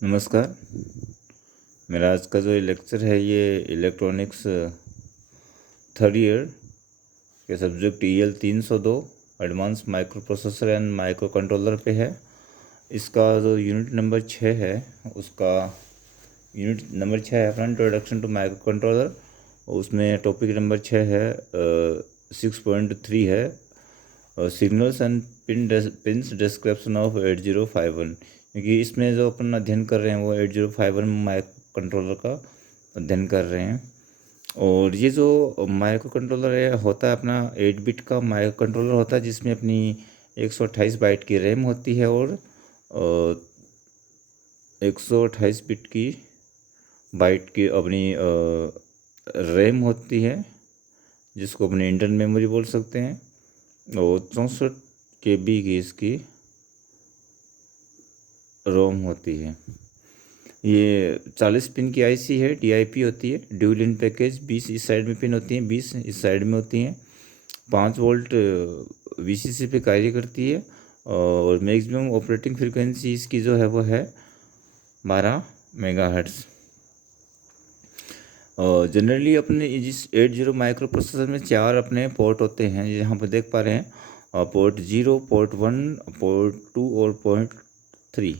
नमस्कार। मेरा आज का जो लेक्चर है ये इलेक्ट्रॉनिक्स थर्ड ईयर के subject EL 302 advance micro processor and micro controller पे है। इसका जो यूनिट नंबर 6 है उसका यूनिट नंबर 6 है अपना इंट्रोडक्शन टू माइक्रो कंट्रोलर। उसमें टॉपिक नंबर 6 है 6.3 है signals and pins description of 8051, क्योंकि इसमें जो अपन अध्ययन कर रहे हैं वो 8051 माइक्रो कंट्रोलर का अध्ययन कर रहे हैं। और ये जो माइक्रो कंट्रोलर है होता है अपना 8 बिट का माइक्रो कंट्रोलर होता है, जिसमें अपनी 128 बाइट की रैम होती है और 128 बिट की बाइट की अपनी रैम होती है, जिसको अपनी इंटरनल मेमोरी बोल सकते हैं। और 64 KB की इसकी रोम होती है। ये 40 पिन की IC है, DIP होती है, ड्यूल इन पैकेज। 20 इस साइड में पिन होती हैं, 20 इस साइड में होती हैं। 5 वोल्ट VCC पे कार्य करती है और मैक्सिमम ऑपरेटिंग फ्रीक्वेंसी इसकी जो है वो है 12 मेगाहर्ट्ज़। जनरली अपने जिस 80 माइक्रो प्रोसेसर में 4 अपने पोर्ट होते हैं, यहाँ पर देख पा रहे हैं, पोर्ट 0, पोर्ट 1, पोर्ट 2 और पोर्ट 3।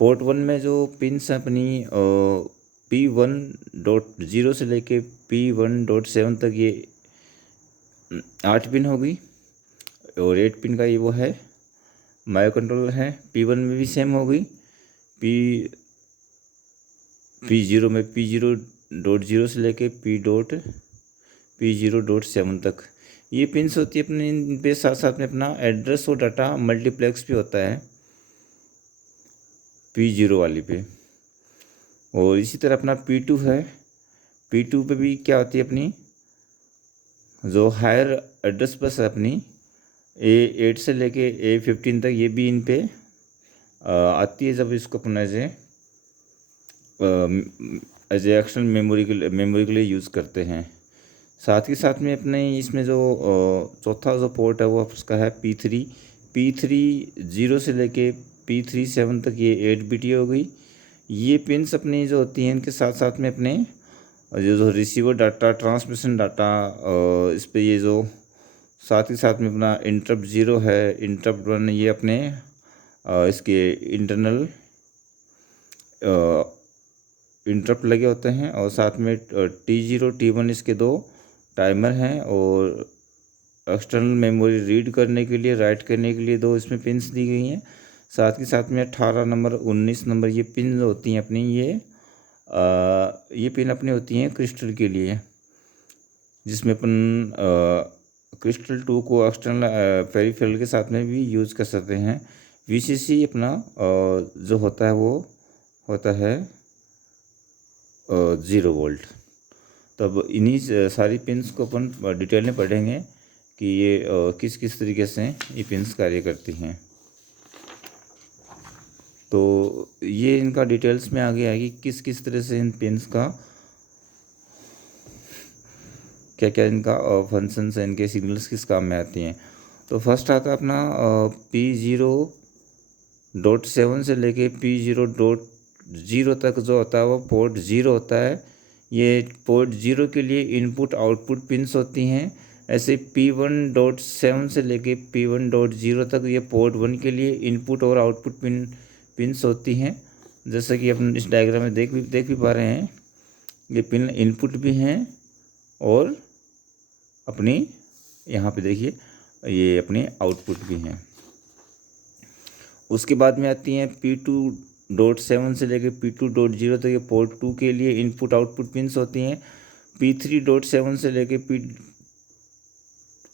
पोर्ट 1 में जो पिन्स हैं अपनी P1.0 से लेके P1.7 तक, ये 8 पिन होगी और 8 पिन का ये वो है माइक्रो कंट्रोलर है। P1 में भी सेम होगी, P0 में P0.0 से लेके P0.7 तक ये पिन्स होती है अपने। इन पे साथ साथ में अपना एड्रेस और डाटा मल्टीप्लेक्स भी होता है P0 वाली पे। और इसी तरह अपना P2 है, P2 पे भी क्या होती है अपनी जो हायर एड्रेस बस है अपनी A8 से लेके A15 तक, ये भी इन पे आती है जब इसको अपन एज ए एक्सटर्नल मेमोरी के लिए यूज़ करते हैं। साथ ही साथ में अपने इसमें जो चौथा जो पोर्ट है वो उसका है P3। P3 0 से लेके P37 तक ये 8 बिट हो गई। ये पिन्स अपनी जो होती हैं इनके साथ साथ में अपने जो रिसीवर डाटा, ट्रांसमिशन डाटा, इस पे ये जो साथ ही साथ में अपना इंटरप्ट 0 है, इंटरप्ट 1, ये अपने इसके इंटरनल इंटरप्ट लगे होते हैं। और साथ में T0, T1 इसके 2 टाइमर हैं और एक्सटर्नल मेमोरी रीड करने के लिए, राइट करने के लिए 2 इसमें पिन्स दी गई हैं। साथ ही साथ में 18 नंबर, 19 नंबर ये पिन होती हैं अपनी, ये पिन अपनी होती हैं क्रिस्टल के लिए, जिसमें अपन क्रिस्टल 2 को एक्सटर्नल पेरिफेरल के साथ में भी यूज़ कर सकते हैं। VCC अपना जो होता है वो होता है 0 वोल्ट। तब इन्हीं सारी पिन्स को अपन डिटेल में पढ़ेंगे कि ये किस किस तरीके से ये पिन्स कार्य करती हैं। तो ये इनका डिटेल्स में आगे आएगी किस किस तरह से इन पिन्स का क्या क्या इनका फंक्शंस है, इनके सिग्नल्स किस काम में आती हैं। तो फर्स्ट आता है अपना P0.7 से लेके P0.0 तक जो होता है वो पोर्ट 0 होता है। ये पोर्ट 0 के लिए इनपुट आउटपुट पिन्स होती हैं। ऐसे P1.7 से लेके P1.0 तक ये पोर्ट 1 के लिए इनपुट और आउटपुट पिन्स होती हैं। जैसा कि अपन इस डायग्राम में देख भी पा रहे हैं, ये पिन इनपुट भी हैं और अपनी यहाँ पे देखिए ये अपने आउटपुट भी हैं। उसके बाद में आती हैं P2.7 से लेकर P2.0 तक, ये पोर्ट 2 के लिए इनपुट आउटपुट पिन्स होती हैं। P3.7 से लेकर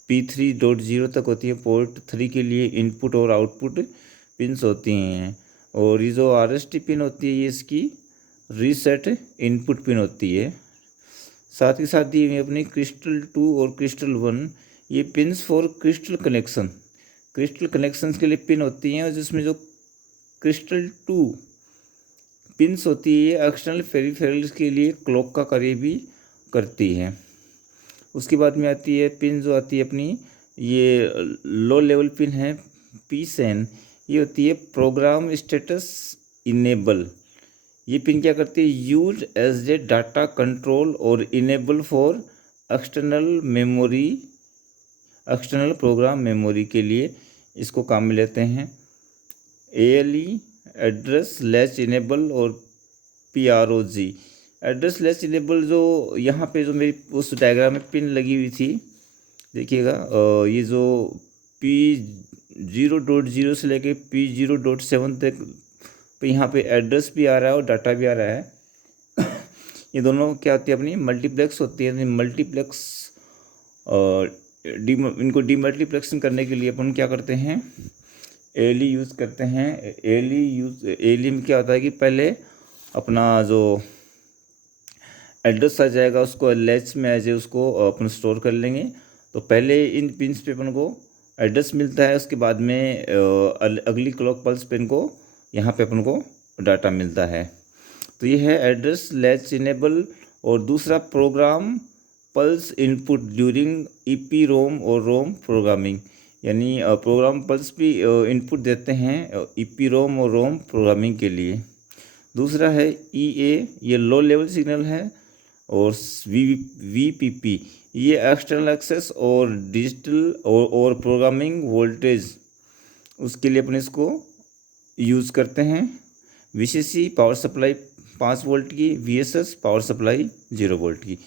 P3.0 तक होती है, पोर्ट 3 के लिए इनपुट और आउटपुट पिन्स होती हैं। और ये जो RST पिन होती है ये इसकी रीसेट इनपुट पिन होती है। साथ ही साथ दी हुई अपनी क्रिस्टल 2 और क्रिस्टल 1, ये पिन्स फॉर क्रिस्टल कनेक्शंस के लिए पिन होती हैं। और जिसमें जो क्रिस्टल 2 पिन्स होती है ये एक्सटर्नल पेरिफेरल्स के लिए क्लॉक का कार्य भी करती है। उसके बाद में आती है पिन जो आती है अपनी, ये लो लेवल पिन है P7, ये होती है प्रोग्राम स्टेटस इनेबल। ये पिन क्या करती है, use as a data control और enable for external memory, external program memory के लिए इसको काम में लेते हैं। ALE एड्रेस लैच इनेबल और PROG एड्रेस लैच इनेबल, जो यहाँ पे जो मेरी उस डायग्राम में पिन लगी हुई थी देखिएगा, ये जो P0.0 से लेके P0.7 तक पे यहाँ पे एड्रेस भी आ रहा है और डाटा भी आ रहा है। ये दोनों क्या होती है, अपनी मल्टीप्लेक्स होती है। मल्टीप्लेक्स इनको डीमल्टीप्लेक्सिंग करने के लिए अपन क्या करते हैं, ALE यूज़ करते हैं। ALE में क्या होता है कि पहले अपना जो एड्रेस आ जाएगा उसको लैच में एज ए उसको अपन स्टोर कर लेंगे। तो पहले इन पिन्स पे अपन को एड्रेस मिलता है, उसके बाद में अगली क्लॉक पल्स पे इनको यहाँ पे अपन को डाटा मिलता है। तो ये है एड्रेस लैच इनेबल। और दूसरा program pulse input during EPROM और रोम प्रोग्रामिंग, यानी प्रोग्राम पल्स भी इनपुट देते हैं EPROM और रोम प्रोग्रामिंग के लिए। दूसरा है EA, ये लो लेवल सिग्नल है। और VPP, ये एक्सटर्नल एक्सेस और डिजिटल और प्रोग्रामिंग वोल्टेज, उसके लिए अपन इसको यूज़ करते हैं। VCC पावर सप्लाई 5 वोल्ट की, VSS पावर सप्लाई 0 वोल्ट की।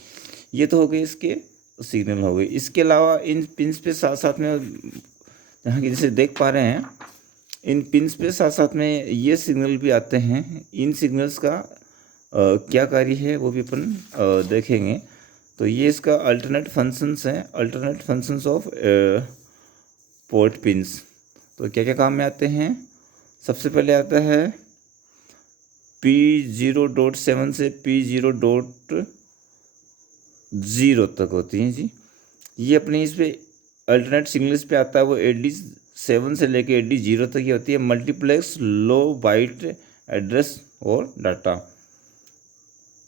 ये तो हो गए इसके सिग्नल हो गए। इसके अलावा इन पिन्स पे साथ साथ में, जहाँ की जैसे देख पा रहे हैं, इन पिन्स पे साथ साथ में ये सिग्नल भी आते हैं। इन सिग्नल्स का क्या कार्य है वो भी अपन देखेंगे। तो ये इसका अल्टरनेट फंक्शंस हैं, alternate functions of port pins. तो क्या क्या काम में आते हैं, सबसे पहले आता है P0.7 से P0.0 तक होती हैं जी। ये अपनी इस पे अल्टरनेट सिग्नल्स पे आता है, वो AD7 से लेके AD0 तक की होती है। मल्टीप्लेक्स लो बाइट एड्रेस और डाटा।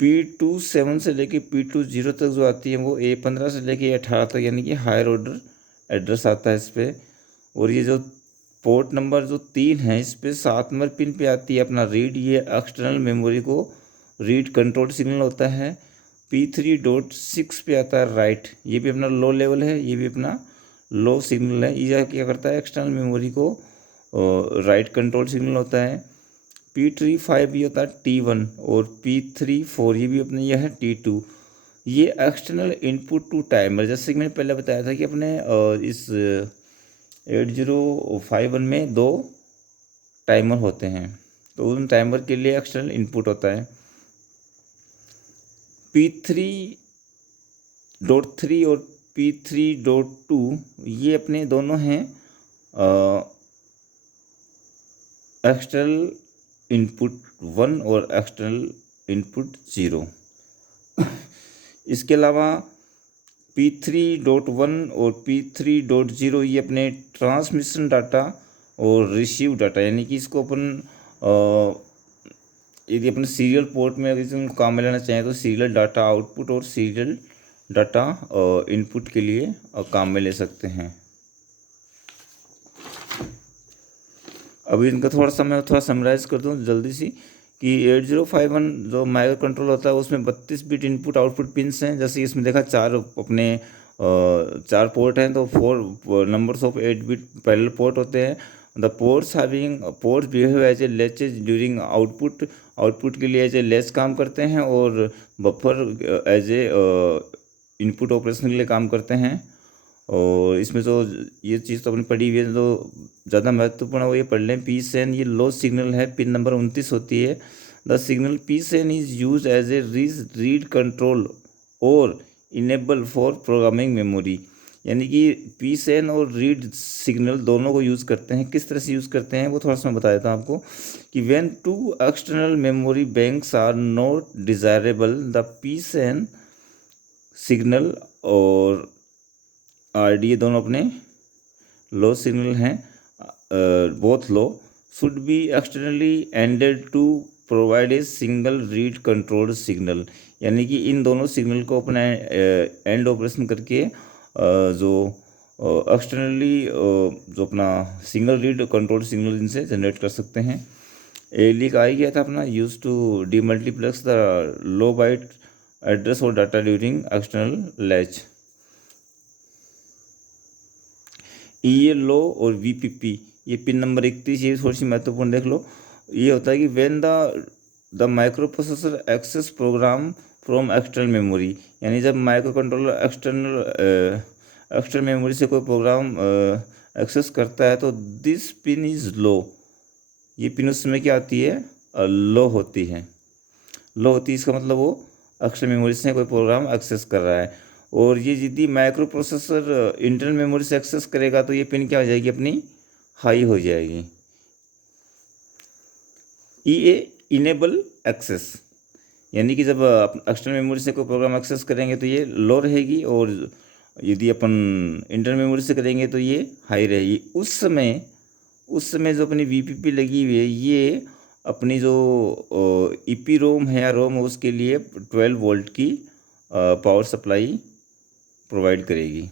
P27 से लेके P20 तक जो आती है वो A15 से लेके A18 तक, यानी कि हायर ऑर्डर एड्रेस आता है इस पर। और ये जो पोर्ट नंबर जो 3 है, इस पर 7 नंबर पिन पे आती है अपना रीड, ये एक्सटर्नल मेमोरी को रीड कंट्रोल सिग्नल होता है। P3.6 पे आता है राइट, ये भी अपना लो लेवल है, ये भी अपना लो सिग्नल है। ये क्या करता है, एक्सटर्नल मेमोरी को राइट कंट्रोल सिग्नल होता है। P35 ये होता है T1 और P34 ये भी अपने यह है T2। ये एक्सटर्नल इनपुट टू टाइमर, जैसे कि मैंने पहले बताया था कि अपने इस 8051 में 2 टाइमर होते हैं, तो उन टाइमर के लिए एक्सटर्नल इनपुट होता है। P3.3 और P3.2 ये अपने दोनों हैं एक्सटर्नल इनपुट 1 और एक्सटर्नल इनपुट 0। इसके अलावा P3.1 और P3.0 ये अपने ट्रांसमिशन डाटा और रिसीव डाटा, यानी कि इसको अपन यदि अपन सीरियल पोर्ट में अगर इसको काम में लेना चाहें तो सीरियल डाटा आउटपुट और सीरियल डाटा इनपुट के लिए काम में ले सकते हैं। अभी इनका थोड़ा सा मैं समराइज़ कर दूँ जल्दी सी कि 8051 जो माइक्रो कंट्रोल होता है उसमें 32 बिट इनपुट आउटपुट पिन्स हैं। जैसे इसमें देखा 4 पोर्ट हैं, तो 4 numbers of 8 bit parallel port होते हैं। The ports behave as a latches during output के लिए एज ए लैच काम करते हैं, और buffer as a input operation के लिए काम करते हैं। और इसमें जो ये चीज़ तो अपनी पढ़ी हुई है, तो ज़्यादा महत्वपूर्ण है वो ये पढ़ लें। P7 ये लो सिग्नल है, पिन नंबर 29 होती है। The signal P7 is use as a read control और इनेबल फॉर प्रोग्रामिंग मेमोरी, यानी कि P7 और रीड सिग्नल दोनों को यूज़ करते हैं। किस तरह से यूज़ करते हैं वो थोड़ा सा मैं बता देता हूँ आपको कि when 2 external memory banks are not desirable, the P7 signal और RD ये दोनों अपने लो सिग्नल हैं, both low should be externally ANDed to provide a single read control signal, यानी कि इन दोनों सिग्नल को अपना एंड ऑपरेशन करके जो एक्सटर्नली जो अपना सिंगल रीड कंट्रोल सिग्नल इनसे जनरेट कर सकते हैं। ALE का आ ही गया था अपना, use to demultiplex the low byte address और data during external latch. ELO और VPP, ये पिन नंबर 31, ये थोड़ी सी महत्वपूर्ण देख लो। ये होता है कि when the microprocessor access program from external memory, यानी जब माइक्रो कंट्रोलर एक्सटर्नल मेमोरी से कोई प्रोग्राम एक्सेस करता है तो दिस पिन इज़ लो, ये पिन उस समय क्या आती है, लो होती है। लो होती है इसका मतलब वो एक्सटर्नल मेमोरी से कोई प्रोग्राम एक्सेस कर रहा है। और ये यदि माइक्रो प्रोसेसर इंटरनल मेमोरी से एक्सेस करेगा तो ये पिन क्या हो जाएगी, अपनी हाई हो जाएगी। EA इनेबल एक्सेस, यानी कि जब एक्सटर्नल मेमोरी से कोई प्रोग्राम एक्सेस करेंगे तो ये लो रहेगी, और यदि अपन इंटरनल मेमोरी से करेंगे तो ये हाई रहेगी। उस समय जो अपनी VPP लगी हुई है, ये अपनी जो EPROM है या रोम है उसके लिए 12 वोल्ट की पावर सप्लाई प्रोवाइड करेगी।